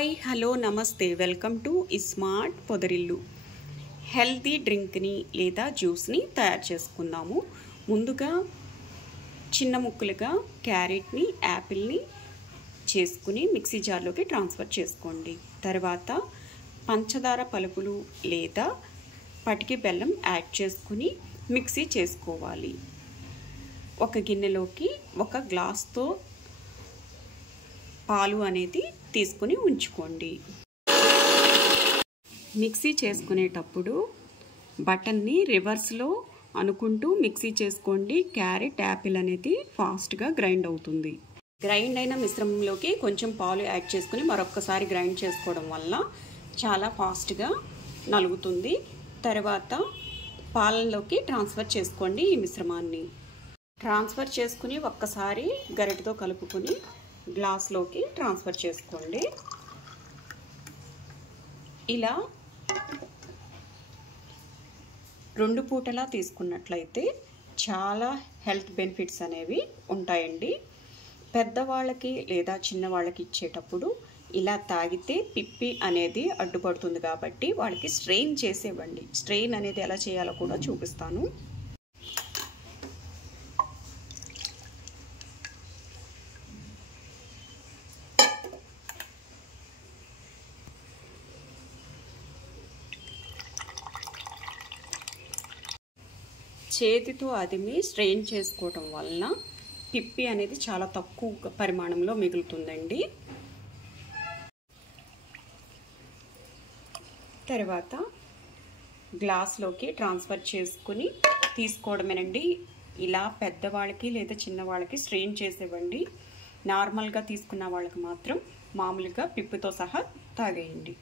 Hi hello నమస్తే welcome to smart పొదరిల్లు. Healthy డ్రింక్ని లేదా జ్యూస్ని తయారు చేసుకుందాము. ముందుగా చిన్న ముక్కలుగా క్యారెట్ని యాపిల్ని చేసుకుని మిక్సీ జార్లోకి ట్రాన్స్ఫర్ చేసుకోండి. తర్వాత పంచదార పలుకులు లేదా పటికి బెల్లం యాడ్ చేసుకుని మిక్సీ చేసుకోవాలి. ఒక గిన్నెలోకి ఒక గ్లాస్తో పాలు అనేది తీసుకుని ఉంచుకోండి. మిక్సీ చేసుకునేటప్పుడు బటన్ని రివర్స్లో అనుకుంటూ మిక్సీ చేసుకోండి. క్యారెట్ యాపిల్ అనేది ఫాస్ట్గా గ్రైండ్ అవుతుంది. గ్రైండ్ అయిన మిశ్రమంలోకి కొంచెం పాలు యాడ్ చేసుకుని మరొకసారి గ్రైండ్ చేసుకోవడం వల్ల చాలా ఫాస్ట్గా నలుగుతుంది. తర్వాత పాలల్లోకి ట్రాన్స్ఫర్ చేసుకోండి. ఈ మిశ్రమాన్ని ట్రాన్స్ఫర్ చేసుకుని ఒక్కసారి గరిటెతో కలుపుకొని గ్లాస్లోకి ట్రాన్స్ఫర్ చేసుకోండి. ఇలా 2 పూటలా తీసుకున్నట్లయితే చాలా హెల్త్ బెనిఫిట్స్ అనేవి ఉంటాయండి. పెద్దవాళ్ళకి లేదా చిన్నవాళ్ళకి ఇచ్చేటప్పుడు ఇలా తాగితే పిప్పి అనేది అడ్డుపడుతుంది కాబట్టి వాళ్ళకి స్ట్రెయిన్ చేసేవ్వండి. స్ట్రెయిన్ అనేది ఎలా చేయాలో కూడా చూపిస్తాను. చేతితో అదిమి స్ట్రెయిన్ చేసుకోవటం వలన పిప్పి అనేది చాలా తక్కువ పరిమాణంలో మిగులుతుందండి. తర్వాత గ్లాస్లోకి ట్రాన్స్ఫర్ చేసుకుని తీసుకోవడమేనండి. ఇలా పెద్దవాళ్ళకి లేదా చిన్నవాళ్ళకి స్ట్రెయిన్ చేసేవ్వండి. నార్మల్గా తీసుకున్న వాళ్ళకి మాత్రం మామూలుగా పిప్పితో సహా తాగేయండి.